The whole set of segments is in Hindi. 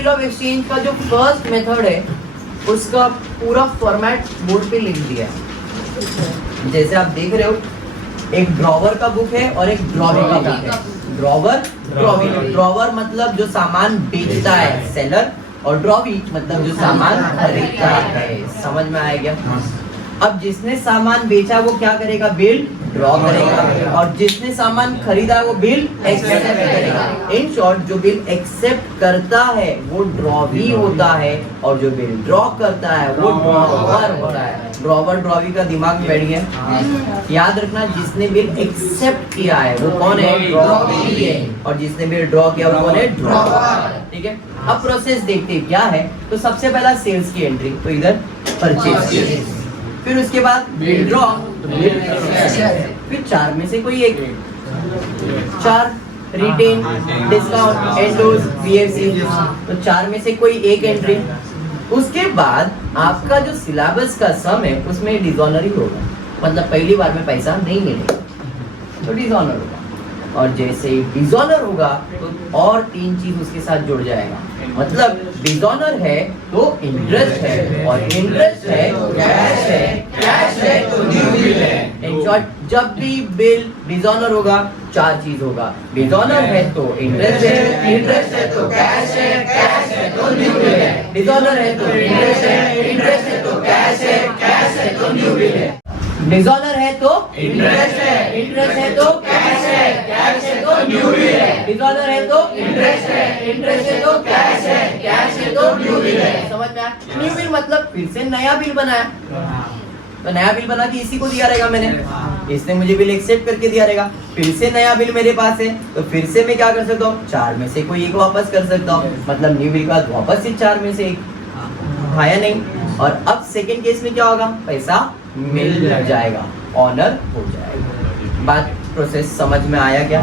बिल ऑफ एक्सचेंज का जो फर्स्ट मेथड है उसका पूरा फॉर्मेट बोर्ड पे लिख दिया है। जैसे आप देख रहे हो, एक ड्रॉवर का बुक है और एक ड्रॉवी का बुक है। Drawer, drawee. ड्रॉवर मतलब जो सामान बेचता है सेलर, और ड्रॉवी मतलब जो सामान खरीदता है। समझ में आया क्या? अब जिसने सामान बेचा वो क्या करेगा? बिल ड्रॉ करेगा, और जिसने सामान खरीदा वो बिल एक्सेप्ट करेगा। इन शॉर्ट, जो बिल एक्सेप्ट करता है वो ड्रॉवी होता है, और जो बिल ड्रॉ करता है वो ड्रॉवर होता है। ड्रॉवर ड्रॉवी का दिमाग में बैठ गया? याद रखना, जिसने बिल एक्सेप्ट किया है वो कौन है? ड्रॉवी है, और जिसने बिल ड्रॉ किया वो कौन है? ड्रॉवर। ठीक है, अब प्रोसेस देखते हैं क्या है। तो सबसे पहला सेल्स की एंट्री, तो इधर परचेज, फिर उसके बाद बिल ड्रॉ, फिर चार में से कोई एक, चार रिटेन, डिस्काउंट, एंडोर्स, बीएफसी, तो चार में से कोई एक एंट्री। उसके बाद आपका जो सिलेबस का सम है उसमें डिसऑनर ही होगा, मतलब पहली बार में पैसा नहीं मिलेगा तो डिसऑनर होगा, और जैसे डिसऑनर होगा तो और तीन चीज उसके साथ जुड़ जाएगा। मतलब डिसऑनर है तो इंटरेस्ट है, और इंटरेस्ट है तो कैश है, कैश है तो न्यू बिल है। इन शॉर्ट, जब भी बिल डिसऑनर होगा चार चीज होगा। डिसऑनर है तो इंटरेस्ट है, इंटरेस्ट है तो कैश है, कैश है तो न्यू बिल है। डिसऑनर है तो इंटरेस्ट है, इंटरेस्ट है तो कैश है, कैश है तो न्यू बिल है। डिसऑनर है तो इंटरेस्ट है, इंटरेस्ट है तो कैश है, कैश है तो न्यू बिल है। डिसऑनर है तो इंटरेस्ट है, इंटरेस्ट है तो कैश है, कैश है तो न्यू बिल है। समझ में आया? न्यू बिल मतलब फिर से नया बिल बनाया, तो नया बिल बना के इसी को दिया रहेगा मैंने, इसने मुझे बिल एक्सेप्ट करके दिया रहेगा। फिर से नया बिल मेरे पास है, तो फिर से मैं क्या कर सकता हूँ? चार में से कोई एक वापस कर सकता हूँ, मतलब न्यू बिल के बाद वापस से चार में से एक, आया नहीं। और अब सेकंड केस में क्या होगा? पैसा मिल जाएगा, ऑनर हो जाएगा। बात प्रोसेस समझ में आया क्या?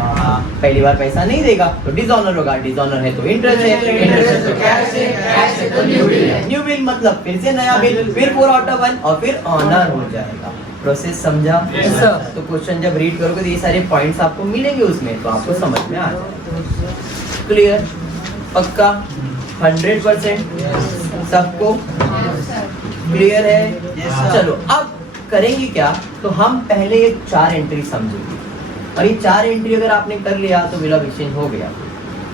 पहली बार पैसा नहीं देगा तो डिसऑनर होगा, डिसऑनर है तो इंटरेस्ट है, इंटरेस्ट है तो कैश है, कैश है तो न्यू बिल है। न्यू बिल मतलब फिर से नया बिल, फिर 4 आउट ऑफ 1, और फिर ऑनर हो जाएगा। प्रोसेस समझा? तो क्वेश्चन जब रीड करोगे तो ये सारे पॉइंट्स आपको मिलेंगे उसमें, तो आपको समझ में आ जाएगा। क्लियर? पक्का? 100% सबको क्लियर है? चलो अब करेंगे क्या? तो हम पहले ये चार एंट्री समझेंगे, और ये चार एंट्री अगर आपने कर लिया तो बिल ऑफ एक्सचेंज हो गया।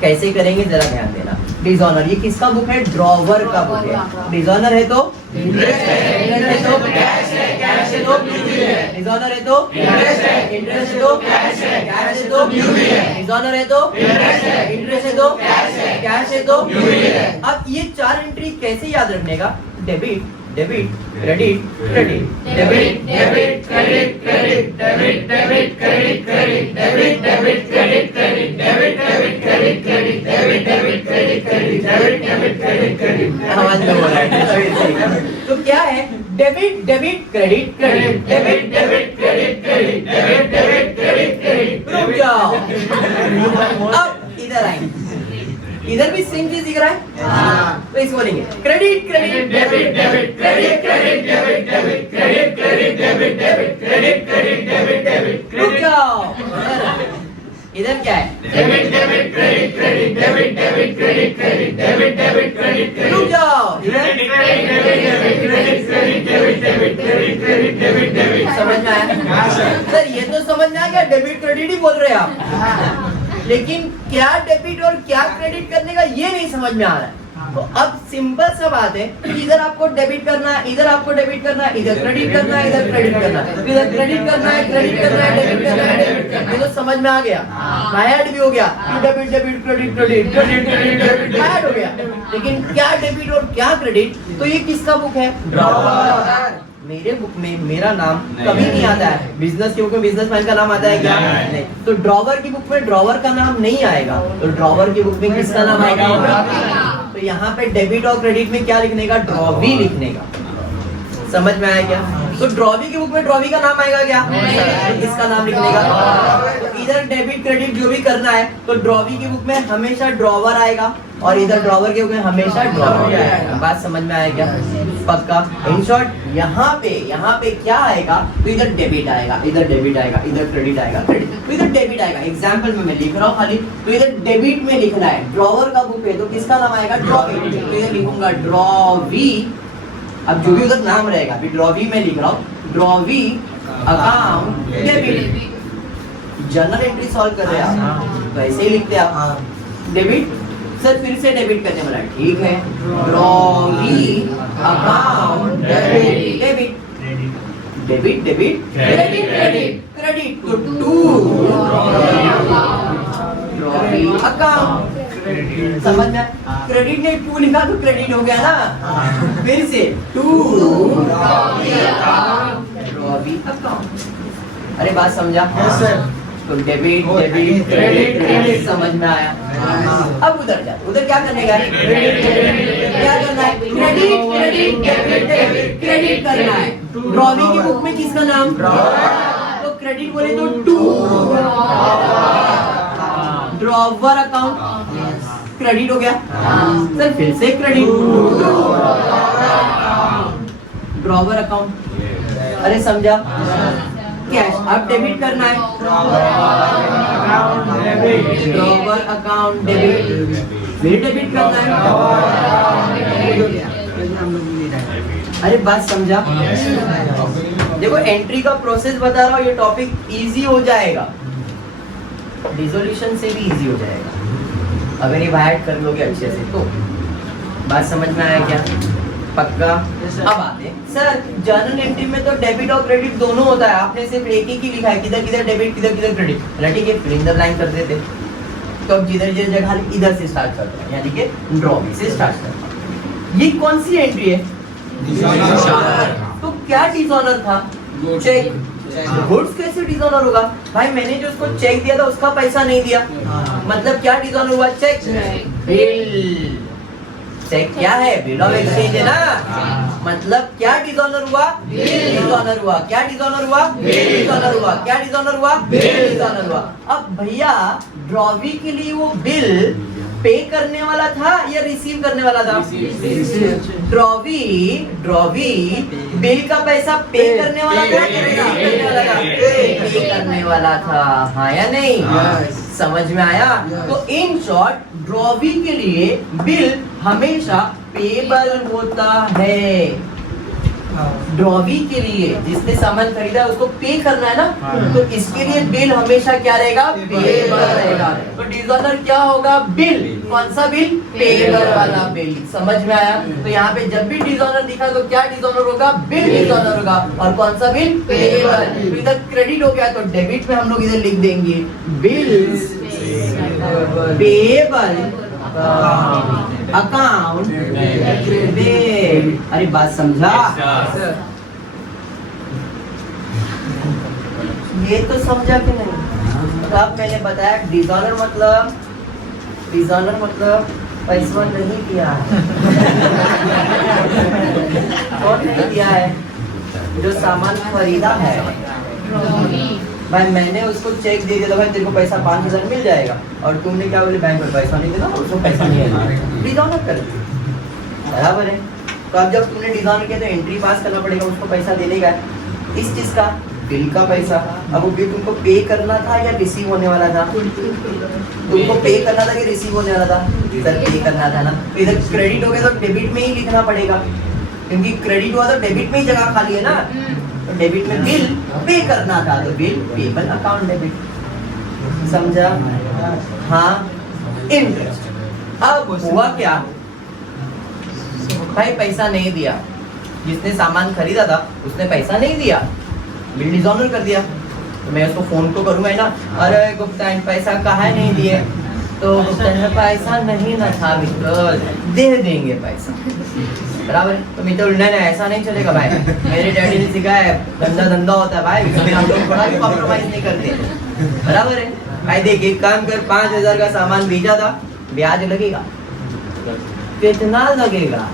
कैसे करेंगे जरा ध्यान देना। डिसऑनर, ये किसका बुक है? ड्रॉवर का बुक है। डिसऑनर है तो इंटरेस्ट है, इंटरेस्ट है तो कैश है, कैश है तो न्यू बिल है। डिसऑनर है तो इंटरेस्ट है, इंटरेस्ट है तो कैश है, कैश है तो न्यू बिल है। डिसऑनर है तो इंटरेस्ट है, इंटरेस्ट है तो कैश है, कैश है तो न्यू बिल है। अब ये चार एंट्री कैसे याद रखने का? Debit, debit, credit, credit, debit, debit, credit, credit, debit, debit, credit, credit, debit, debit, credit, credit, debit, debit, credit, credit, debit, debit, credit, credit, debit, debit, credit, credit. आवाज में बोला है। तो क्या है? Debit, debit, credit, credit, debit, debit, credit, credit, debit, debit, credit, credit. रुक जाओ, अब इधर आएंगे, इधर भी सेम चीज दिख रहा है, तो इसको बोलेंगे credit, credit, debit, debit, credit, credit, debit, debit, credit, credit, debit, debit, credit, credit, debit, debit. रुक जाओ, इधर क्या है? Debit, debit, credit, credit, debit, debit, credit, credit, debit, debit, credit, credit. रुक जाओ, credit, credit, debit, credit, credit, debit, debit, credit, credit, debit, debit. समझ में आया? सर ये तो समझ में आ गया, डेबिट क्रेडिट ही बोल रहे हैं आप, लेकिन क्या डेबिट और क्या क्रेडिट करने का ये नहीं समझ में आ रहा है। तो अब सिंपल सा बात है, इधर आपको डेबिट करना है, इधर आपको डेबिट करना है, इधर क्रेडिट करना है, इधर क्रेडिट करना है, इधर क्रेडिट करना है, क्रेडिट करना है, डेबिट करना है, डेबिट करना है। ये तो समझ में आ गया, ऐड भी हो गया, debit, debit, credit, credit, credit, credit, debit, add हो गया। लेकिन क्या डेबिट और क्या क्रेडिट? तो ये किसका बुक है? ड्रॉवर। मेरे बुक में मेरा नाम कभी नहीं आता है। बिजनेस की बुक में बिजनेसमैन का नाम आता है क्या? नहीं। तो ड्रॉवर की बुक में ड्रॉवर का नाम नहीं आएगा, तो ड्रॉवर की बुक में किसका नाम आएगा? तो यहाँ पे डेबिट और क्रेडिट में क्या लिखने का? ड्रॉवी लिखने का। समझ में आया क्या? तो ड्रॉवी की बुक में ड्रॉवी का नाम आएगा क्या? तो किसका नाम लिखने का? तो इधर डेबिट क्रेडिट जो भी करना है तो ड्रॉवी की बुक में हमेशा ड्रॉवर आएगा और इधर ड्रॉवर के बुक में हमेशा ड्रॉवर आएगा। बात समझ में आया क्या? पक्का। इन शॉर्ट यहाँ पे क्या आएगा? तो इधर डेबिट आएगा, इधर डेबिट आएगा, इधर क्रेडिट आएगा, क्रेडिट तो इधर डेबिट आएगा। एग्जाम्पल में मैं लिख रहा हूँ खाली, तो इधर डेबिट में लिखना है। ड्रॉवर का बुक है तो किसका नाम आएगा? ड्रॉवी। तो इधर लिखूंगा ड्रॉवी। अब जो भी उधर नाम रहेगा, अभी ड्रॉवी में लिख रहा हूँ, drawee account debit. Journal entry solve कर रहे हैं आप तो ऐसे ही लिखते हैं आप। डेबिट सर फिर से डेबिट करने वाला है, ठीक है। Drawee account debit, debit debit debit credit credit credit तो टू ड्रॉवी अकाउंट। समझ में? क्रेडिट ने टू लिखा तो क्रेडिट हो गया ना। फिर से टू ड्रॉवी अकाउंट। अरे बात समझा? तो डेबिट डेबिट क्रेडिट क्रेडिट समझ में आया। अब उधर जा, उधर क्या करने का? क्या करना है? Credit credit debit debit credit करना है। ड्रॉवी की बुक में किसका नाम? तो क्रेडिट बोले तो टू ड्रॉवर अकाउंट, क्रेडिट हो गया सर। फिर से क्रेडिट ड्रॉवर अकाउंट। अरे समझा? कैश अब डेबिट करना है, ड्रॉवर अकाउंट डेबिट, फिर डेबिट करना है। अरे बात समझा? देखो एंट्री का प्रोसेस बता रहा हूँ, ये टॉपिक इजी हो जाएगा, डिसोल्यूशन से भी इजी हो जाएगा अगर ये बाहर कर लोगे अच्छे से तो। बात समझ में आया क्या? पक्का। अब आते हैं सर जर्नल एंट्री में तो डेबिट और क्रेडिट दोनों होता है, आपने सिर्फ एक ही लिखा है, किधर किधर डेबिट किधर किधर क्रेडिट। ठीक है, फिल इन द ब्लैंक कर देते। तो अब जिधर जिधर जगह इधर से स्टार्ट करते हैं, यानी कि ड्रॉवी से स्टार्ट करते हैं। ये कौन सी एंट्री है? तो क्या डिसऑनर था? चेक। गुड्स कैसे डिसऑनर होगा? भाई मैंने जो उसको चेक दिया था उसका पैसा नहीं दिया, मतलब क्या डिसऑनर हुआ? चेक। बिल। चेक क्या है? बिल ऑफ एक्सचेंज है ना। मतलब क्या डिसऑनर हुआ? डिसऑनर हुआ। क्या डिसऑनर हुआ? डिसऑनर हुआ। क्या डिसऑनर हुआ? डिसऑनर हुआ। अब भैया ड्रॉवी के लिए वो बिल पे करने वाला था या रिसीव करने वाला था? ड्रॉवी बिल का पैसा पे करने वाला था या रिसीव करने वाला था? पे करने वाला था, हाँ या नहीं? समझ में आया? तो इन शॉर्ट ड्रॉवी के लिए बिल हमेशा पेबल होता है। ड्रॉवी के लिए जिसने सामान खरीदा उसको पे करना है ना, तो इसके लिए बिल हमेशा क्या रहेगा? पेबल रहेगा। तो डिसऑनर क्या होगा? बिल। कौन सा बिल? पेबल वाला बिल। समझ में आया? तो यहाँ पे जब भी डिसऑनर दिखा तो क्या डिसऑनर होगा? बिल डिसऑनर होगा। और कौन सा बिल? पेबल। तो इधर क्रेडिट हो गया तो डेबिट में हम लोग इधर लिख देंगे बिल्स पेबल अकाउंट डेबिट। अरे बात समझा? ये तो समझा कि नहीं? तो अब मैंने बताया डिसऑनर मतलब पैसा नहीं दिया है और नहीं दिया है, जो सामान खरीदा है। भाई मैंने उसको चेक दे दिया था, भाई तेरे को पैसा 5,000 मिल जाएगा, और तुमने क्या बोले बैंक में पैसा नहीं देना, उसको पैसा नहीं है। डिसऑनर कर बराबर है। तो अब जब तुमने डिसऑनर किया तो एंट्री पास करना पड़ेगा, उसको पैसा देने का इस चीज का, बिल का पैसा। अब वो बिल तुमको पे करना था या रिसीव होने वाला था? तुमको पे करना था कि रिसीव होने वाला था? इधर पे करना था ना। तो इधर क्रेडिट हो गया तो डेबिट में ही लिखना पड़ेगा, क्योंकि क्रेडिट हुआ तो डेबिट में ही जगह खाली है ना। तो डेबिट में बिल पे करना था तो बिल पेबल अकाउंट डेबिट। समझा? हाँ। इंटरेस्ट। अब हुआ क्या? भाई पैसा नहीं दिया, जिसने सामान खरीदा था उसने पैसा नहीं दिया, बिल डिसऑनर कर दिया। तो मैं उसको फोन तो करूंगा ना, अरे गुप्ता पैसा कहाँ नहीं दिए? तो गुप्ता पैसा नहीं ना था मित्र, दे देंगे पैसा। बराबर। तो मित्र नहीं ऐसा नहीं चलेगा भाई, मेरे डैडी ने सिखाया है धंधा होता है भाई, इसमें हम लोग थोड़ा भी कॉम्प्रोमाइज नहीं करते। बराबर है भाई। देख एक काम कर, 5,000 का सामान भेजा था, ब्याज लगेगा। कितना लगेगा?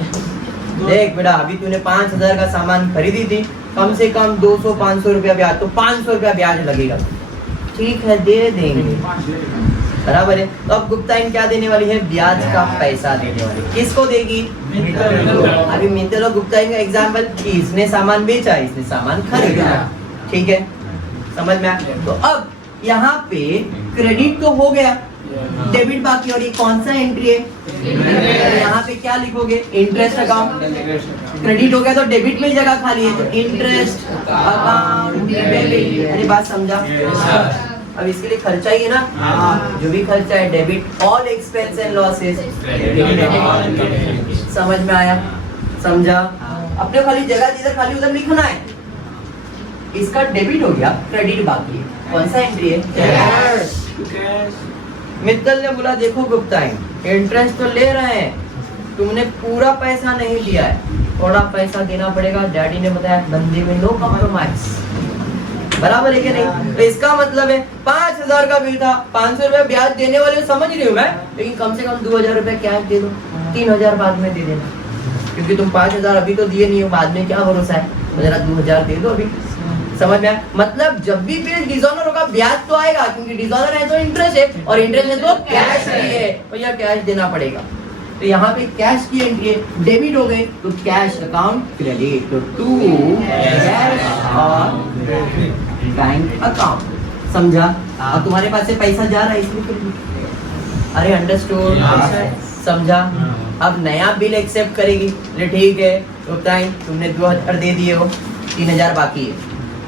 देख बेटा, अभी तूने 5,000 का सामान खरीदी थी, कम से कम 200-500 रुपया ब्याज, तो 500 रुपया ब्याज लगेगा। ठीक है, दे देंगे, बराबर है। तो अब गुप्ताइन क्या देने वाली है? ब्याज का पैसा देने वाली। किसको देगी? अभी मित्तल और गुप्ताइन का एग्जाम्पल, इसने सामान बेचा, इसने सामान खरीदा, ठीक है, समझ में आया। तो अब यहाँ पे क्रेडिट तो हो गया, डेबिट बाकी, और ये कौन सा एंट्री है? यहाँ पे क्या लिखोगे? Interest account. क्रेडिट हो गया तो डेबिट में जगह खाली है, तो इंटरेस्ट अकाउंट डेबिट। अरे बात समझा? अब इसके लिए खर्चा ही है ना, जो भी खर्चा है debit, all expense and losses. समझ में आया? समझा? अपने खाली जगह जिधर खाली उधर लिखना है। इसका डेबिट हो गया, क्रेडिट बाकी है। कौन सा एंट्री है? कैश। मित्तल ने बोला देखो गुप्ताइन, इंटरेस्ट तो ले रहे हैं, तुमने पूरा पैसा नहीं दिया है, थोड़ा पैसा देना पड़ेगा। डैडी ने बताया धंधे में नो कॉम्प्रोमाइज, बराबर है कि नहीं? तो इसका मतलब है 5000 का बिल था, 500 रुपए ब्याज देने वाले, समझ रही हूँ मैं, लेकिन कम से कम 2000 रुपए कैश दे दो, 3000 बाद में दे देना, क्योंकि तुम 5000 अभी तो दिए नहीं हो, बाद में क्या भरोसा है, जरा 2000 दे दो अभी। समझ में आया? मतलब जब भी बिल डिसऑनर होगा ब्याज तो आएगा, क्योंकि डिसऑनर है तो इंटरेस्ट है, और इंटरेस्ट है तो कैश है, तो यह कैश देना पड़ेगा। तो यहाँ पे कैश की एंट्री है, डेबिट हो गए तो कैश अकाउंट क्रेडिट, तो टू कैश और बैंक अकाउंट। समझा? और तुम्हारे पास से पैसा जा रहा है इसलिए क्रेडिट। अरे अंडरस्टूड? समझा? अब नया बिल एक्सेप्ट करेगी, ठीक है, तो टाइम तुमने 2000 दे दिए हो, 3000 बाकी है,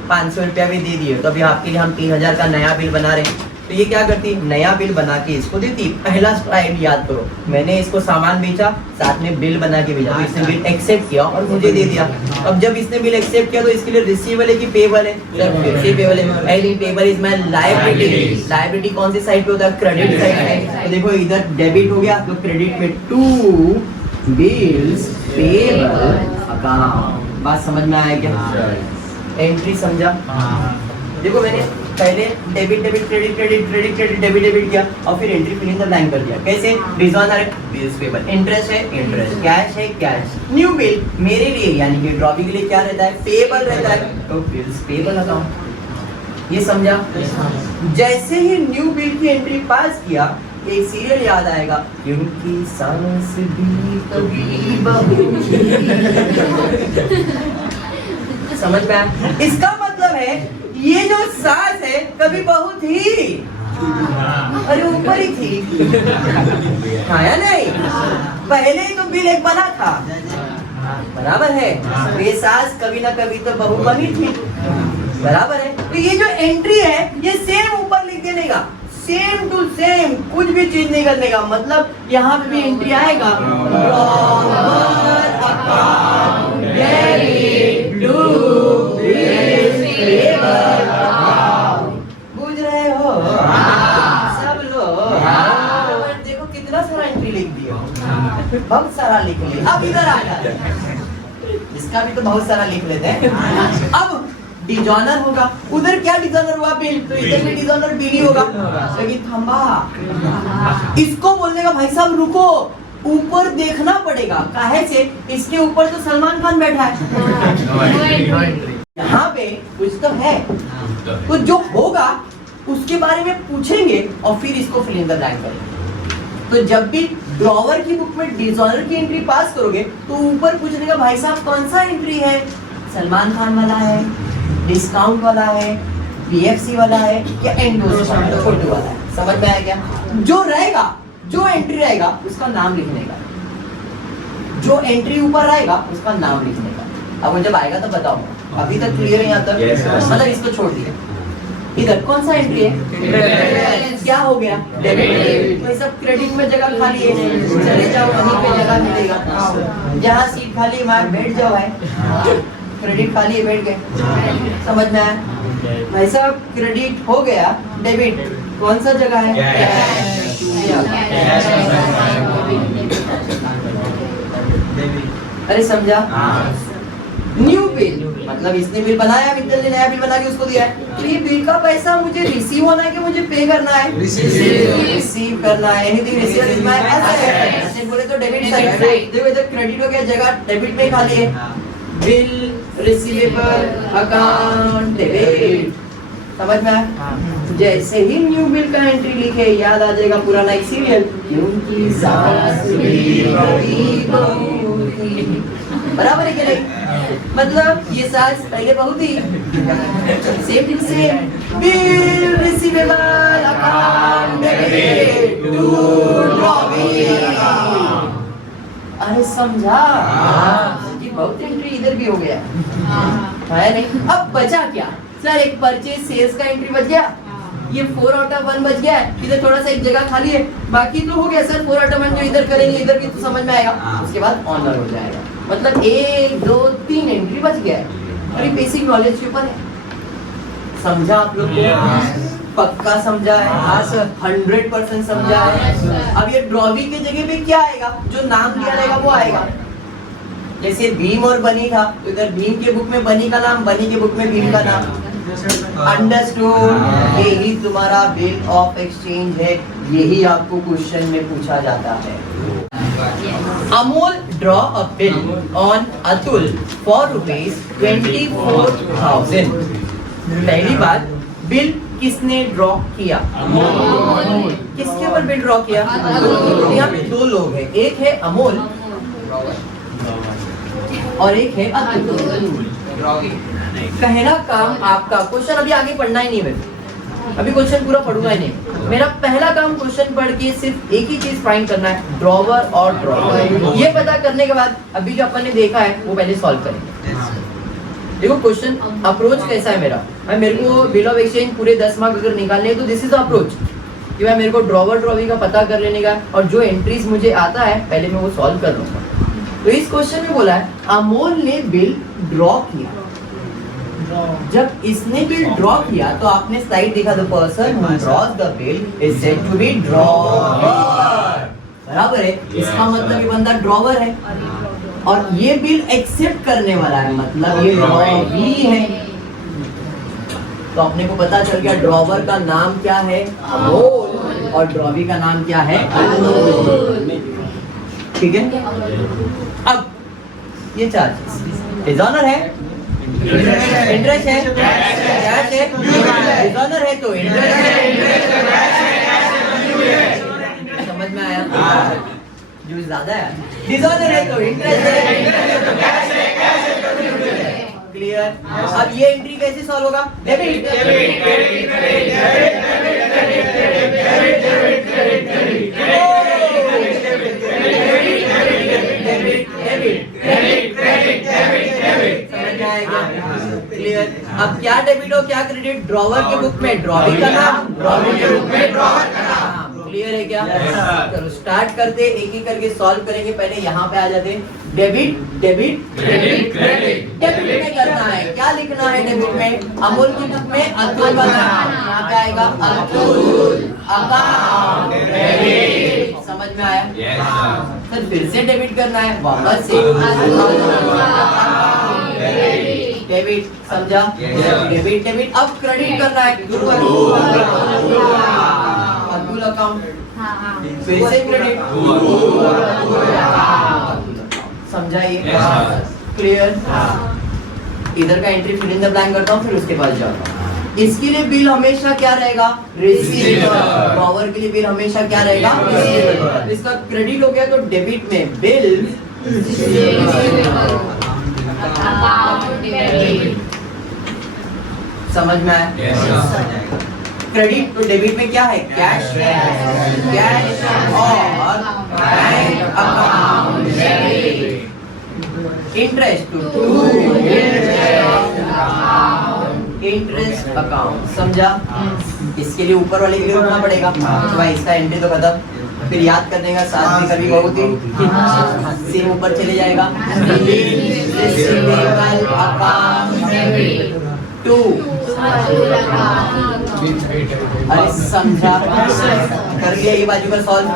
500 रुपया भी दे दिए, तो अभी आपके लिए हम 3000 का नया बिल बना रहे हैं। तो ये क्या करती? नया बिल बना के इसको देती। पहला स्लाइड याद करो, मैंने इसको सामान बेचा, साथ में बिल बना के भेजा, तो इसने बिल एक्सेप्ट किया और मुझे दे दिया। अब जब इसने बिल एक्सेप्ट किया तो इसके लिए रिसीवेबल है कि पेबल है? सर पेबल है। I payable is my liability. Liability कौन सी साइड पे होता है? क्रेडिट साइड पे। तो देखो इधर डेबिट हो गया तो क्रेडिट में टू बिल्स पेबल अकाउंट। बात समझ में आया क्या? एंट्री समझा? देखो मैंने पहले debit debit credit credit credit credit debit debit किया, और फिर entry fill in the blank कर दिया। कैसे? डिसऑनर है, बिल्स पेबल, इंटरेस्ट है, इंटरेस्ट, कैश है, कैश, न्यू बिल मेरे लिए यानी कि ड्रॉपिंग के लिए क्या रहता है? पेबल रहता है, तो बिल्स पेबल अकाउंट। ये समझा? जैसे ही न्यू बिल की एंट्री पास किया, एक सीरियल याद आएगा, क्योंकि सांस भी कभी बहू। समझ में आया? इसका मतलब है ये जो सांस है कभी बहुत ही, अरे ऊपर ही थी, हाँ या नहीं? पहले ही तो बिल एक बना था, बराबर है? ये सांस कभी ना कभी तो बहु बनी थी, बराबर है? तो ये जो एंट्री है ये सेम ऊपर लिख देने का, सेम टू सेम, कुछ भी चीज नहीं करने का। मतलब यहाँ पे भी एंट्री आएगा, बुझ रहे हो सब लोग? देखो कितना सारा एंट्री लिख दिया, बहुत सारा लिख लिया। अब इधर आ जाए, इसका भी तो बहुत सारा लिख लेते हैं। अब डिसऑनर होगा, उधर क्या डिसऑनर हुआ? बिल, तो इधर भी डिसऑनर बिल ही होगा। लेकिन थंबा, इसको बोलने का भाई साहब रुको, ऊपर देखना पड़ेगा। काहे से? इसके ऊपर तो सलमान खान बैठा है, यहाँ पे कुछ तो है, तो जो होगा उसके बारे में पूछेंगे और फिर इसको फिल इन द ब्लैंक करेंगे। तो जब भी ड्रॉवर की बुक में डिसऑनर की एंट्री पास करोगे तो ऊपर पूछने का भाई साहब कौन सा एंट्री है? सलमान खान वाला है, डिस्काउंट वाला है, पीएफसी वाला है, या एंडोर्समेंट फोटो वाला है? समझ में आया क्या? जो रहेगा, जो एंट्री रहेगा उसका नाम लिखने का, जो एंट्री ऊपर आएगा उसका नाम लिखने का। अब वो जब आएगा तो बताऊंगा, अभी तक क्लियर है यहाँ तक? मतलब इसको छोड़ दिया। इधर कौन सा एंट्री है? क्या हो गया? डेबिट। तो सब क्रेडिट में जगह खाली है, चले जाओ वहीं पे जगह मिलेगा, जहाँ सीट खाली वहाँ बैठ जाओ है। क्रेडिट खाली है, बैठ गए। समझ में आया? भाई साहब क्रेडिट हो गया, डेबिट कौन सा जगह है? अरे समझा? न्यू बिल मतलब इसने बिल बनाया, मित्तल ने नया बिल बना के उसको दिया है, तो ये बिल का पैसा मुझे रिसीव होना है कि मुझे पे करना है? रिसीव करना है। Anything receive is my asset. बोले तो डेबिट साइड, देखो इधर क्रेडिट हो गया, जगह डेबिट में खाली है। Bill receivable account debit. समझ में आया? जैसे ही न्यू बिल का एंट्री लिखे याद आ जाएगा पुराना एक सीरियल, क्योंकि सास भी बड़ी बहू थी। बराबर है कि नहीं? मतलब ये सास पहले बहू थी। Same to same, bill receivable account debit to drawing. अरे समझा? कि बहुत एंट्री इधर भी हो गया है नहीं? अब बचा क्या सर? एक परचेज सेल्स का एंट्री बच गया, ये 4 आउट ऑफ 1 बच गया है, इधर थोड़ा सा एक जगह खाली है, बाकी तो हो गया सर। 4 आउट ऑफ 1 जो इधर करेंगे इधर भी तो समझ में आएगा, उसके बाद ऑनर हो जाएगा। मतलब 1 2 3 एंट्री बच गया है और ये बेसिक नॉलेज के ऊपर है। समझा आप लोग को? पक्का समझा है? हाँ सर, 100% समझा है। अब ये ड्रॉविंग की जगह पे क्या आएगा? जो नाम दिया रहेगा वो आएगा। जैसे भीम और बनी था तो इधर भीम के बुक में बनी का नाम, बनी के बुक में भीम का नाम। अंडरस्टूड? यही तुम्हारा बिल ऑफ एक्सचेंज है, यही आपको क्वेश्चन में पूछा जाता है। Amul draw a bill on Atul for ₹24,000। पहली बात, बिल किसने ड्रॉ किया? किसके ऊपर बिल ड्रॉ किया? यहाँ पे 2 लोग हैं, एक है अमूल और एक है अतुल। पहला काम आपका, क्वेश्चन अभी आगे पढ़ना ही नहीं है, अभी क्वेश्चन पूरा पढ़ूंगा ही नहीं। मेरा पहला काम क्वेश्चन पढ़ के सिर्फ एक ही चीज फाइंड करना है, ड्रॉवर और ड्रॉवर। ये पता करने के बाद अभी जो अपन ने देखा है वो पहले सॉल्व करेंगे। देखो क्वेश्चन अप्रोच कैसा है मेरा, मेरे को बिल ऑफ एक्सचेंज पूरे 10 मार्क अगर निकालने हैं तो दिस इज अप्रोच कि भाई मेरे को ड्रॉवर ड्रॉविंग का पता कर लेने का, और जो एंट्रीज मुझे आता है पहले मैं वो सॉल्व कर लूंगा। तो इस क्वेश्चन में बोला है अमोल ने बिल ड्रॉ किया। जब इसने बिल ड्रॉ किया तो आपने स्लाइड देखा, the person who draws the bill is said to be drawer. बराबर है? इसका मतलब ये बंदा ड्रॉवर है और ये बिल एक्सेप्ट करने वाला है, मतलब ये ड्रॉवी है। तो अपने को पता चल गया ड्रॉवर का नाम क्या है? अमोल, और ड्रॉवी का नाम क्या है? अतुल। ठीक है? अब ये 4 चीज, डिसऑनर है, इंटरेस्ट है, कैश है, डिसऑनर है तो इंटरेस्ट है। समझ में आया? जो ज्यादा है, डिसऑनर है तो इंटरेस्ट है, क्लियर? अब ये एंट्री कैसे सॉल्व होगा? Debit clear? अब क्या डेबिट और क्या क्रेडिट? ड्रॉवर के बुक में ड्रॉविंग का नाम, ड्रॉविंग के बुक में ड्रॉवर का नाम। क्लियर है क्या? चलो स्टार्ट करते, एक एक करके सॉल्व करेंगे। पहले यहाँ पे आ जाते, debit debit credit credit. Debit में करना है, क्या लिखना है डेबिट में? अमूल की बुक में अतुल का नाम, यहाँ पे आएगा अतुल अकाउंट डेबिट। समझ में आया? सर फिर से डेबिट करना है, वापस से डेबिट। समझा? Debit debit. अब क्रेडिट करना है, अतुल अकाउंट, फिर से क्रेडिट। समझा ये? क्लियर? इधर का entry fill in the blank करता हूँ, फिर उसके पास जाता हूँ। इसके लिए बिल हमेशा क्या रहेगा? रिसीवेबल। ड्रॉवर के लिए बिल हमेशा क्या रहेगा? रिसीवेबल। इसका क्रेडिट हो गया तो डेबिट में बिल समझ में आया? क्रेडिट तो डेबिट में क्या है? कैश है, कैश और bank account debit. Interest to interest account. समझा? इसके लिए ऊपर वाले के लिए रुकना पड़ेगा, तो भाई इसका एंट्री तो खत्म, फिर याद करने का साथ में कभी बहुत ही सिर ऊपर चले जाएगा। रिसीवेबल अकाउंट टू, अरे समझा? कर लिया ये बाजू का सॉल्व,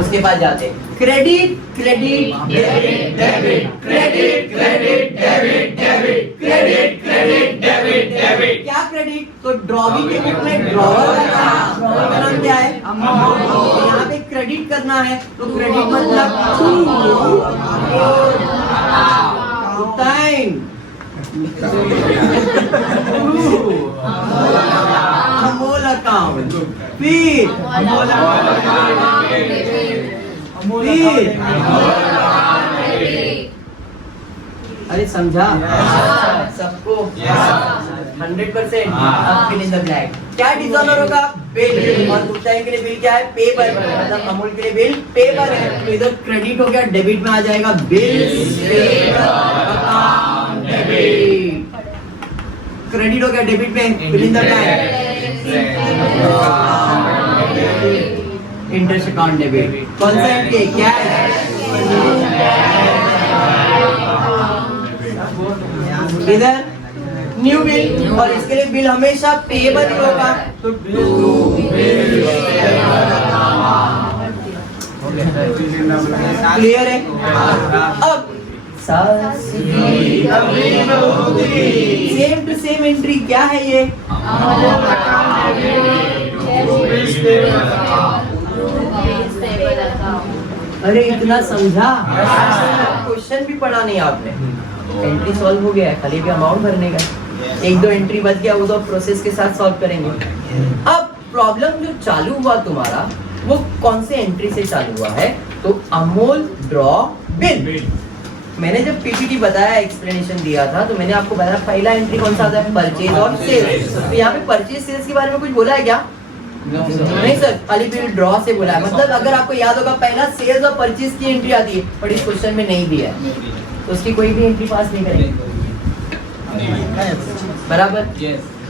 उसके बाद जाते credit credit debit debit credit credit debit debit credit credit debit debit. क्या क्रेडिट? तो ड्रॉविंग के बुक में ड्रॉवर का नाम, ड्रॉवर का नाम क्या है? यहाँ पे क्रेडिट करना है तो क्रेडिट मतलब टाइम। अमोल अकाउंट, फिर अरे समझा सबको 100%। अब फिल इन द ब्लैंक। क्या डिसऑनर होगा? बिल। और गुप्ता के लिए बिल क्या है? पेपर। मतलब अमूल के लिए बिल पेपर है, तो इधर क्रेडिट हो गया, डेबिट में आ जाएगा बिल डेबिट। क्रेडिट हो गया डेबिट में, fill in the blank. Interest account debit. कौन सा एंट्री? कैश। इधर न्यू बिल, और इसके लिए बिल हमेशा पेएबल ही होगा, तो क्लियर है? अब सेम टू सेम एंट्री क्या है ये? अरे इतना समझा? क्वेश्चन भी पढ़ा नहीं आपने, एंट्री सॉल्व हो गया है, खाली भी अमाउंट भरने का। एक दो एंट्री बच गया, वो तो प्रोसेस के साथ सॉल्व करेंगे। अब प्रॉब्लम जो चालू हुआ तुम्हारा, वो कौन से एंट्री से चालू हुआ है? तो अमूल ड्रॉ बिल। मैंने जब पीपीटी बताया, एक्सप्लेनेशन दिया था, तो मैंने आपको बताया पहला एंट्री कौन सा आता है? परचेज और सेल्स। तो यहाँ पे परचेज सेल्स के बारे में कुछ बोला है क्या? नहीं सर, खाली बिल ड्रॉ से बोला है। मतलब अगर आपको याद होगा, पहला सेल्स और परचेज की एंट्री आती है, पर इस क्वेश्चन में नहीं दिया है, तो उसकी कोई भी एंट्री पास नहीं करेंगे। बराबर?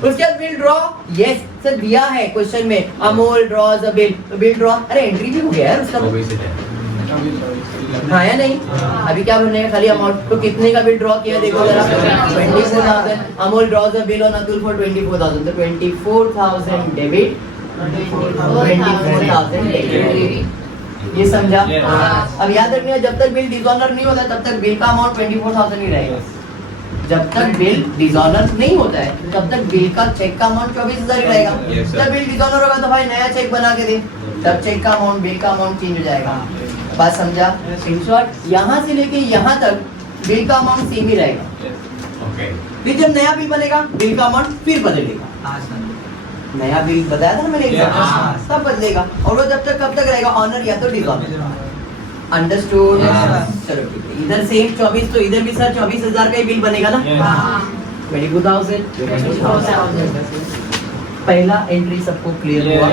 उसके बाद बिल ड्रॉ, यस सर दिया है क्वेश्चन में, अमूल ड्रॉज अ बिल, तो बिल ड्रॉ, अरे एंट्री भी हो गया है उसका, हाँ या नहीं? अभी क्या बनने है? खाली अमाउंट। तो कितने का बिल ड्रॉ किया देखो जरा, 24,000। Amul draws a bill on Atul for 24,000, तो 24,000 डेबिट, 24,000 डेबिट। ये समझा? अब याद रखना, जब तक बिल डिसऑनर नहीं होता, तब तक बिल का अमाउंट 24,000 ही रहेगा। जब तक बिल डिसऑनर नहीं होता है, तब तक बिल का चेक का अमाउंट 24,000 ही रहेगा। जब बिल डिसऑनर होगा तो भाई नया चेक बना के दे, तब चेक का अमाउंट, बिल का अमाउंट चेंज हो जाएगा। बात समझा? इन शॉर्ट, यहाँ से लेके यहाँ तक बिल का अमाउंट सेम ही रहेगा। फिर जब नया बिल बनेगा, बिल का अमाउंट फिर बदलेगा। नया बिल बताया था ना मैंने, तब बदलेगा। और वो जब तक कब तक रहेगा? ऑनर या तो डिसऑनर। अंडरस्टूड? चलो ठीक है। इधर सेम 24, तो इधर भी सर 24,000 का ही बिल बनेगा ना? 22,000। पहला एंट्री सबको क्लियर हुआ?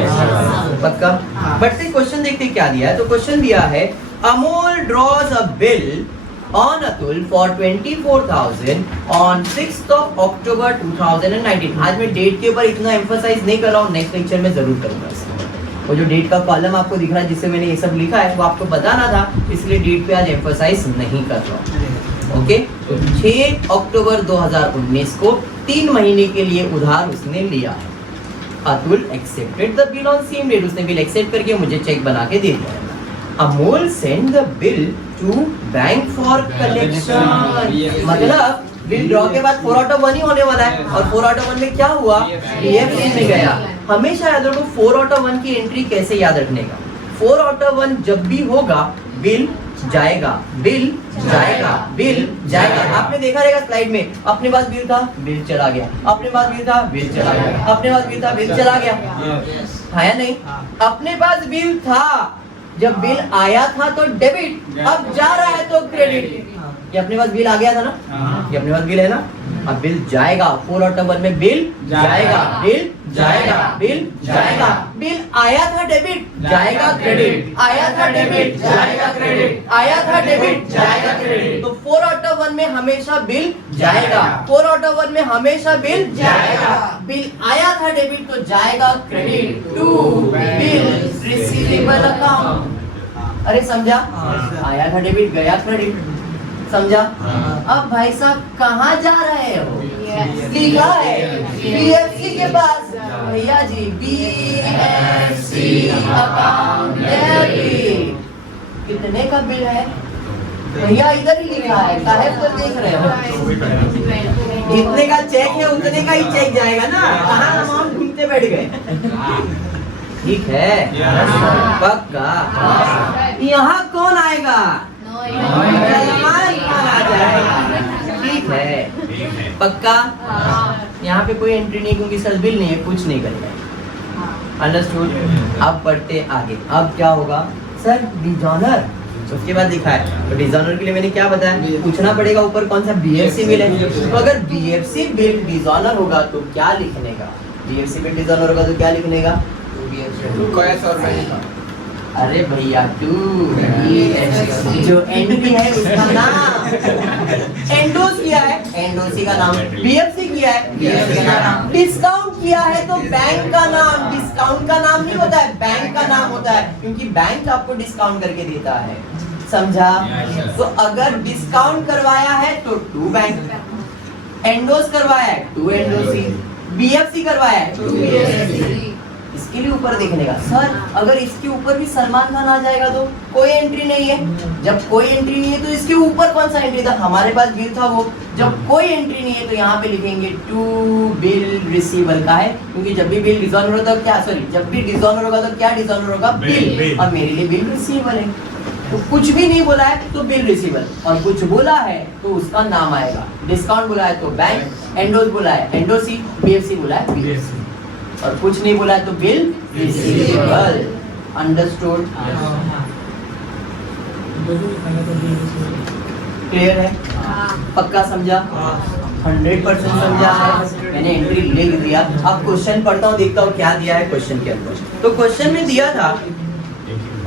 पक्का? बट से क्वेश्चन देखते क्या दिया है। तो क्वेश्चन दिया है, Amul draws a bill on Atul for 24,000 on 6th of October 2019। आज मैं डेट के ऊपर इतना एम्फसाइज नहीं कर रहा हूँ, नेक्स्ट लेक्चर में जरूर करूंगा। वो जो डेट का कॉलम आपको दिख रहा है, जिससे मैंने ये सब लिखा है, वो आपको बताना था, इसलिए डेट पे आज एम्फसाइज नहीं कर रहा हूँ। ओके? तो 6 अक्टूबर 2019 को 3 महीने के लिए उधार उसने लिया है। Atul accepted the bill on same date. उसने बिल एक्सेप्ट करके मुझे चेक बना के दे दिया। Amul send the bill to bank for collection. मतलब बिल ड्रॉ के बाद 4 आउट ऑफ 1 ही होने वाला है, और 4 आउट ऑफ 1 में क्या हुआ? पीएफ में गया। हमेशा याद रखो 4 आउट ऑफ 1 की एंट्री कैसे याद रखने का। 4 आउट ऑफ 1 जब भी होगा, बिल जाएगा, बिल जाएगा, बिल जाएगा। आपने देखा रहेगा स्लाइड में, अपने पास बिल था, बिल चला गया, अपने पास बिल था, बिल चला गया, अपने पास बिल था, बिल चला गया। हाँ या नहीं? अपने पास बिल था, जब बिल आया था तो डेबिट, अब जा रहा है तो क्रेडिट। ये अपने पास बिल आ गया था ना, ये अपने पास बिल है ना, अब बिल जाएगा। 4 आउट ऑफ 1 में बिल जाएगा, बिल जाएगा, बिल जाएगा। बिल आया था डेबिट, जाएगा क्रेडिट, आया था डेबिट, जाएगा क्रेडिट, आया था डेबिट, जाएगा क्रेडिट। तो 4 आउट ऑफ 1 में हमेशा बिल जाएगा, 4 आउट ऑफ 1 में हमेशा बिल जाएगा। बिल आया था डेबिट तो जाएगा credit to bill receivable account. अरे समझा? आया था डेबिट, गया क्रेडिट। समझा? अब भाई साहब कहाँ जा रहे हो? लिखा है बीएफसी के पास। भैया जी बीएफसी अकाउंट डेबिट। कितने का बिल है भैया? इधर ही लिखा है, काहे पर देख रहे हो? जितने का चेक है उतने का ही चेक जाएगा ना, कहाँ अमाउंट ढूंढते बैठ गए। ठीक है? पक्का? यहाँ कौन आएगा? सलमान खान आ जाएगा। ठीक है पक्का? यहाँ पे कोई एंट्री नहीं क्योंकि सर बिल नहीं है, कुछ नहीं करेगा। अंडरस्टूड? अब बढ़ते आगे। अब क्या होगा सर? डिसऑनर, उसके बाद लिखा है। तो डिसऑनर के लिए मैंने क्या बताया, पूछना पड़ेगा ऊपर कौन सा बीएफसी बिल है। तो अगर बीएफसी बिल डिसऑनर होगा तो क्या लिखने का? बीएफसी बिल डिसऑनर होगा तो क्या लिखने का? अरे भैया टू जो एंट्री है उसका नाम, एंडोस किया है एंडोसी का नाम, बीएफसी किया है बीएफसी का नाम, डिस्काउंट किया है तो बैंक का नाम, डिस्काउंट का नाम नहीं होता है, बैंक का नाम होता है, क्योंकि बैंक आपको डिस्काउंट करके देता है। समझा? तो अगर डिस्काउंट करवाया है तो टू बैंक, एंडोस करवाया है टू एंडोसी, बीएफसी करवाया है टू बीएफसी। इसके लिए ऊपर देखने का। सर अगर इसके ऊपर भी सलमान खान आ जाएगा तो कोई एंट्री नहीं है। जब कोई एंट्री नहीं है तो इसके ऊपर कौन सा एंट्री था? हमारे पास बिल था वो। जब कोई एंट्री नहीं है तो यहाँ पे लिखेंगे टू बिल रिसीवल का है, क्योंकि जब भी बिल डिसऑनर होगा तो क्या, सॉरी जब भी डिसऑनर होगा तो क्या डिसऑनर होगा? बिल। और मेरे लिए बिल रिसीवल है, तो कुछ भी नहीं बोला है तो बिल रिसीवल, और कुछ बोला है तो उसका नाम आएगा। डिस्काउंट बोला है तो बैंक, एंडोस बोला है एंडोसी, बीएफसी बोला है बीएफसी, और कुछ नहीं बोला है तो बिल रिसीवेबल। अंडरस्टूड? क्लियर है? पक्का समझा? 100% समझा है। मैंने एंट्री लिख दिया। अब क्वेश्चन पढ़ता हूँ, देखता हूँ क्या दिया है क्वेश्चन के अंदर। तो क्वेश्चन में दिया था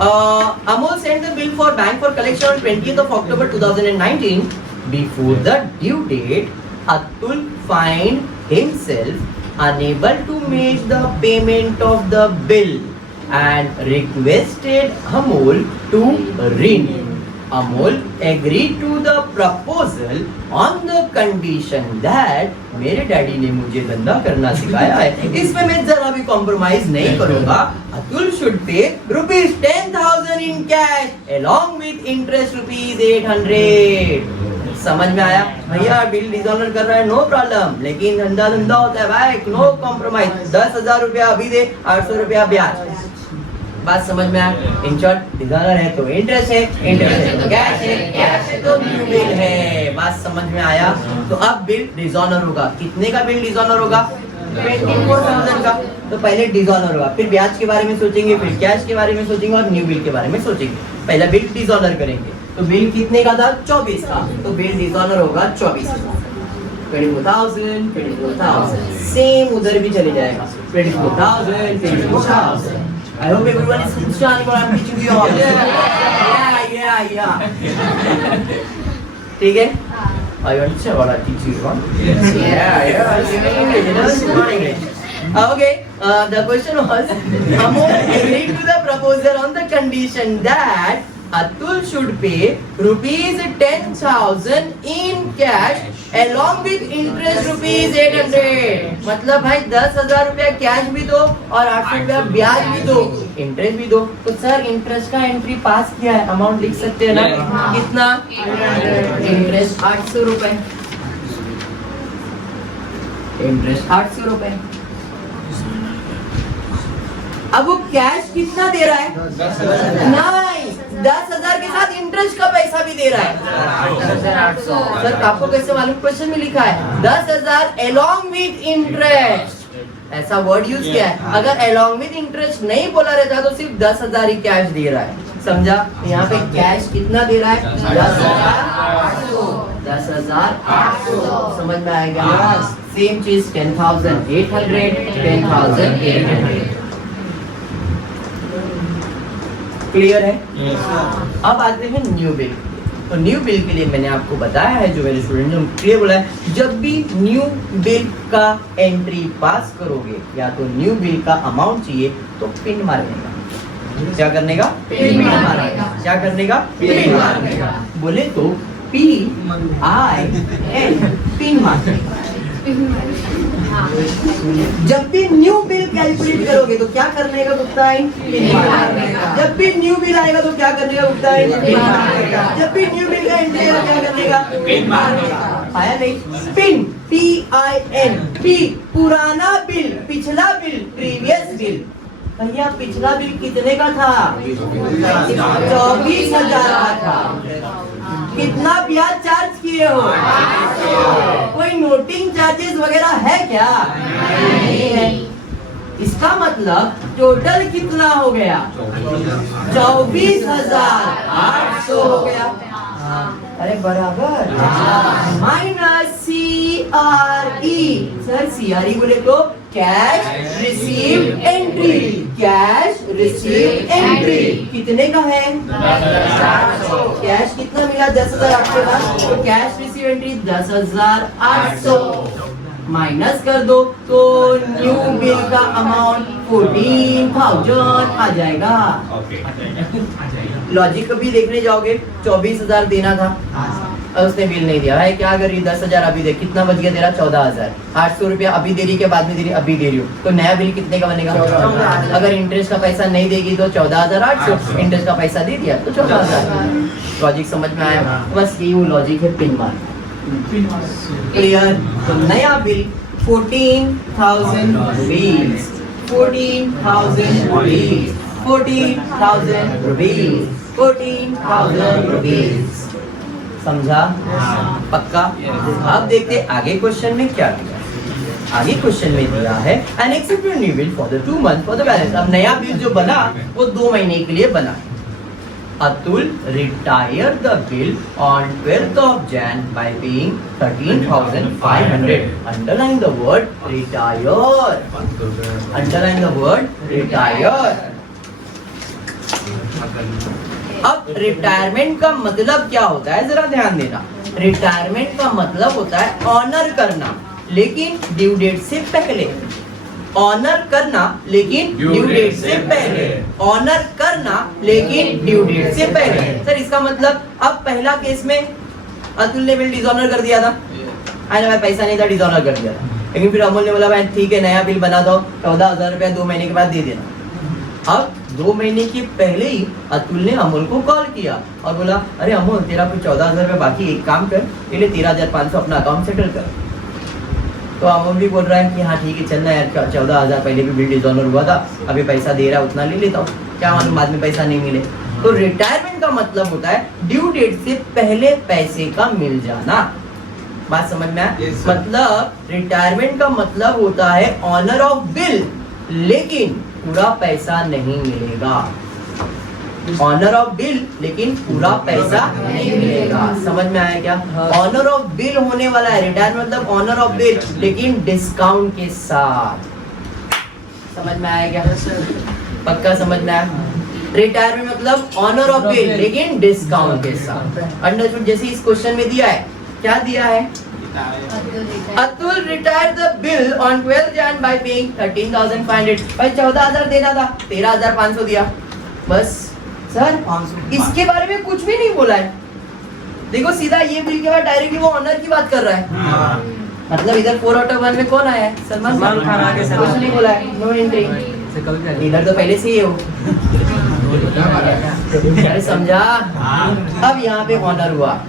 Amol sent the bill for bank for collection on 20th of October 2019. Before the due date, Atul find himself unable to make the payment of the bill and requested Amol to renew. Amol agreed to the proposal on the condition that मेरे डैडी ने मुझे धंधा करना सिखाया है, इसमें मैं जरा भी कॉम्प्रोमाइज नहीं करूंगा। Atul should pay ₹10,000 in cash along with interest ₹800। समझ में आया? भैया बिल डिसऑनर कर रहा है, नो प्रॉब्लम, लेकिन धंधा धंधा होता है भाई, नो कॉम्प्रोमाइज। 10,000 रुपया अभी दे, 800 रुपया ब्याज। बात समझ में आया? इन शॉर्ट डिसऑनर है तो इंटरेस्ट है, इंटरेस्ट है तो कैश है, कैश है तो न्यू बिल है। बात समझ में आया? तो अब बिल डिसऑनर होगा। कितने का बिल डिसऑनर होगा? 24,000 का। तो पहले डिसऑनर होगा, फिर ब्याज के बारे में सोचेंगे, फिर कैश के बारे में सोचेंगे और न्यू बिल के बारे में सोचेंगे। पहला बिल डिसऑनर करेंगे। तो बिल कितने का था? 24 का। तो बिल डिसऑनर होगा 24 का। 24,000 सेम उधर भी चले जाएगा। 24,000। I hope everyone is understanding what I'm teaching you all. Yeah. ठीक है? I understand what I'm teaching you all. Yeah. English. Okay. The question was, Amol agreed to the proposal on the condition that Atul should pay ₹10,000 in cash along with interest ₹800। मतलब भाई 10,000 रुपया कैश भी दो और 800 रुपया ब्याज भी दो, इंटरेस्ट भी दो। तो सर इंटरेस्ट का एंट्री पास किया है, अमाउंट लिख सकते हैं ना? कितना? इंटरेस्ट 800 रुपए, इंटरेस्ट 800 रुपए। अब वो कैश कितना दे रहा है? नहीं, 10,000 के साथ इंटरेस्ट का पैसा भी दे रहा है। सर आपको कैसे मालूम? क्वेश्चन में लिखा है 10,000 along with interest, ऐसा वर्ड यूज किया है। अगर along with interest नहीं बोला रहता तो सिर्फ 10,000 ही कैश दे रहा है। समझा? यहाँ पे कैश कितना दे रहा है? 10,800। समझ में आएगा? सेम चीज 10,800, 10,800। क्लियर है? अब आते हैं न्यू बिल। तो न्यू बिल के लिए मैंने आपको बताया है, जो मेरे स्टूडेंट ने क्लियर बोला है, जब भी न्यू बिल का एंट्री पास करोगे या तो न्यू बिल का अमाउंट चाहिए तो पिन मारने का। क्या करने का? पिन मारने का। क्या करने का? पिन मारने का। बोले तो PIN, पिन मारने का। जब भी न्यू बिल कैलकुलेट करोगे तो क्या करने का गुप्ता है? जब भी न्यू बिल आएगा तो क्या करने का गुप्ता है? जब भी न्यू बिल का एंट्री आएगा क्या करने का? आया नहीं? पिन, PIN, P पुराना बिल, पिछला बिल, प्रीवियस बिल। भैया पिछला बिल कितने का था? 24,000 का था। कितना ब्याज चार्ज किए हो? कोई नोटिंग चार्जेस वगैरह है क्या? नहीं है। इसका मतलब टोटल कितना हो गया? 24,800 हो गया। अरे बराबर। Minus CRE। सर CRE बोले तो cash receive entry. Cash receive entry कितने का है? कैश कितना मिला? 10,800 का। तो कैश रिसीव एंट्री 10,800 माइनस कर दो तो न्यू बिल का अमाउंट 14,000 आ जाएगा। लॉजिक कभी देखने जाओगे 24,000 देना था और उसने बिल नहीं दिया है। क्या कर रही? 10,000 अभी दे, कितना बच गया तेरा? 14,800 रुपया अभी दे रही के बाद में दे रही? अभी दे रही हो तो नया बिल कितने का बनेगा? 14,000। अगर इंटरेस्ट का पैसा नहीं देगी तो 14,800। इंटरेस्ट का पैसा दे दिया तो 14,000। लॉजिक समझ में आया? बस यही वो लॉजिक है पिन मार्क। क्लियर? तो नया bill 14,000 rupees. 14,000 rupees. 14,000 rupees. 14,000 rupees. समझा? पक्का? अब देखते आगे क्वेश्चन में क्या दिया। आगे क्वेश्चन में दिया है an accepted new bill for the 2 months for the balance. अब नया बिल जो बना वो 2 महीने के लिए बना। Atul retired the bill on 12th of Jan by paying 13,500. Underline the word retire. Underline the word retire. अब रिटायरमेंट का मतलब क्या होता है जरा ध्यान देना। रिटायरमेंट का मतलब होता है ऑनर करना लेकिन ड्यू डेट से पहले। ऑनर करना लेकिन ड्यू डेट से पहले। ऑनर करना लेकिन ड्यू डेट से पहले। सर इसका मतलब अब पहला केस में अतुल ने बिल डिसऑनर कर दिया था। भाई पैसा नहीं था, डिसऑनर कर दिया था। लेकिन फिर अमोल ने बोला भाई ठीक है नया बिल बना दो, 14,000 रुपया 2 महीने के बाद दे देना। अब 2 महीने के पहले ही अतुल ने अमोल को कॉल किया और बोला अरे अमोल तेरा कुछ 14,000 रुपया बाकी, एक काम कर ले 13,500 अपना अकाउंट सेटल कर। तो अमोल भी बोल रहा है कि हाँ ठीक है चलना यार, 14,000 पहले भी बिल डिसऑनर हुआ था, अभी पैसा दे रहा है उतना ले लेता हूँ, क्या मालूम बाद में पैसा नहीं मिले। तो रिटायरमेंट का मतलब होता है ड्यू डेट से पहले पैसे का मिल जाना। बात समझ में आया? मतलब रिटायरमेंट का मतलब होता है ऑनर ऑफ बिल लेकिन पूरा पैसा नहीं मिलेगा। ऑनर ऑफ बिल लेकिन पूरा पैसा नहीं मिलेगा। समझ में आया क्या? ऑनर ऑफ बिल होने वाला है। रिटायरमेंट मतलब ऑनर ऑफ बिल लेकिन डिस्काउंट के साथ। समझ में आया क्या? पक्का समझ में आया? रिटायरमेंट मतलब ऑनर ऑफ बिल लेकिन डिस्काउंट के साथ। अंडरस्टूड? जैसे इस क्वेश्चन में दिया है, क्या दिया है? Atul retired the bill on 12 Jan by paying 13,500। भाई 14,000 देना था, 13,500 दिया। बस सर इसके बारे में कुछ भी नहीं बोला है। देखो सीधा ये बिल के बाद डायरेक्टली वो ऑनर की बात कर रहा है। मतलब इधर 4 out of 1 में कौन आया है? सलमान खान आगे से कुछ नहीं बोला है। No entry. इधर तो पहले से ही हो। समझा? अब यहाँ पे ऑनर हुआ।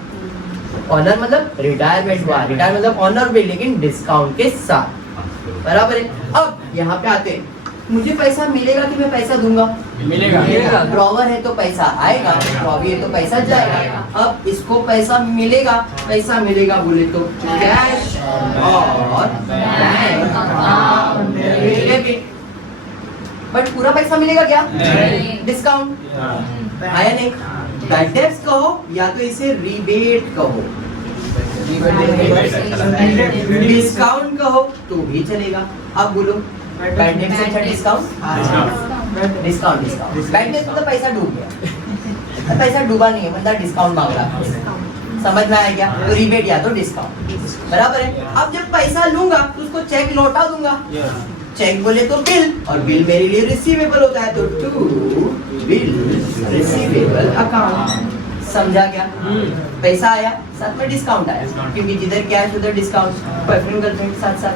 ऑनर मतलब रिटायरमेंट हुआ। रिटायर मतलब ऑनर भी लेकिन डिस्काउंट के साथ। बराबर है? अब यहाँ पे आते हैं, मुझे पैसा मिलेगा कि मैं पैसा दूंगा? मिलेगा। ड्रॉवर है तो पैसा आएगा, ड्रॉवी है तो पैसा जाएगा। अब इसको पैसा मिलेगा बोले तो कैश और डेबिट। बट पूरा पैसा मिलेगा क्या? डिस्काउंट आया नहीं। बैड डेब्ट्स कहो या तो इसे रिबेट कहो, डिस्काउंट कहो तो भी चलेगा। अब बोलो बैड डेब्ट से अच्छा डिस्काउंट? डिस्काउंट। बैड डेब्ट मतलब पैसा डूब गया, पैसा डूबा नहीं है मतलब डिस्काउंट मांग रहा है। समझ में आया क्या? तो रिबेट या तो डिस्काउंट। बराबर है? अब जब पैसा लूंगा तो उसको चेक लौटा दूंगा। चेक बोले तो बिल और बिल मेरे लिए रिसीवेबल होता है तो टू बिल रिसीवेबल अकाउंट। समझा क्या? पैसा आया साथ में डिस्काउंट आया क्योंकि जिधर कैश उधर डिस्काउंट। परफ्यूम गर्लफ्रेंड साथ साथ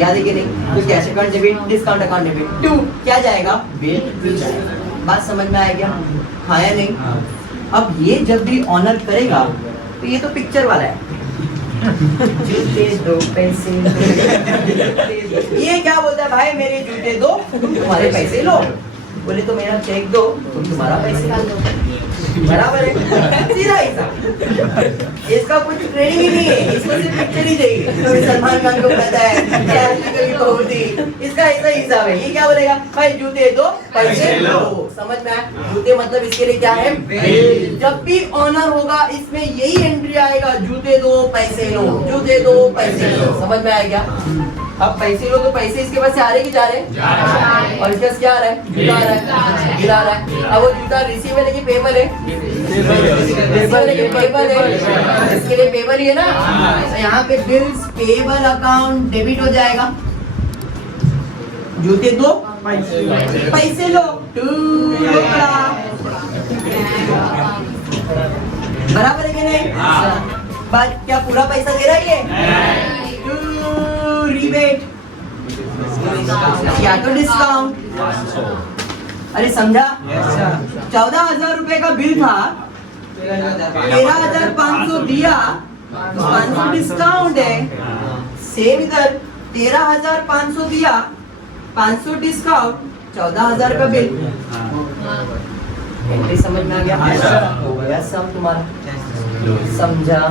याद है कि नहीं? तो cash account debit, discount account debit, to क्या जाएगा? बिल जाएगा। बात समझ में आया क्या? हाँ या नहीं? अब ये जब भी ऑनर करेगा तो ये तो पिक्चर वाला है। जूते दो पैसे ये क्या बोलता है? भाई मेरे जूते दो तुम्हारे पैसे लो। बोले तो मेरा चेक दो, तुम तुम्हारा पैसे लो। बराबर है, सीधा हिसाब। इसका कुछ ट्रेनिंग ही नहीं है, इसको सिर्फ पिक्चर ही चाहिए। तो सलमान खान को पता है क्या कभी तो होती, इसका ऐसा हिसाब है। ये क्या बोलेगा, भाई जूते दो पैसे लो। समझ में आया? जूते मतलब इसके लिए क्या है, जब भी ऑनर होगा इसमें यही एंट्री आएगा, जूते दो पैसे लो, जूते दो पैसे लो। समझ में आया क्या? अब पैसे लो तो पैसे इसके पास से आ रहे कि जा रहे? और इसके पास क्या आ रहा है, जूता आ रहा है, गिरा रहा है। अब वो जूता रिसीव है लेकिन पेपर है, पेपर है, इसके लिए पेपर ही है ना। तो यहाँ पे बिल्स पेबल अकाउंट डेबिट हो जाएगा। जूते दो पैसे लो, बराबर है कि नहीं? बात क्या पूरा पैसा दे रहा है ये? रिबेट या तो डिस्काउंट। अरे समझा? 14,000 रुपए का बिल था, 13,500 दिया, 500 डिस्काउंट है। सेम इधर 13,500 दिया, 500 डिस्काउंट, 14,000 का बिल। एंट्री समझ में आ गया? हो गया सब तुम्हारा, समझा?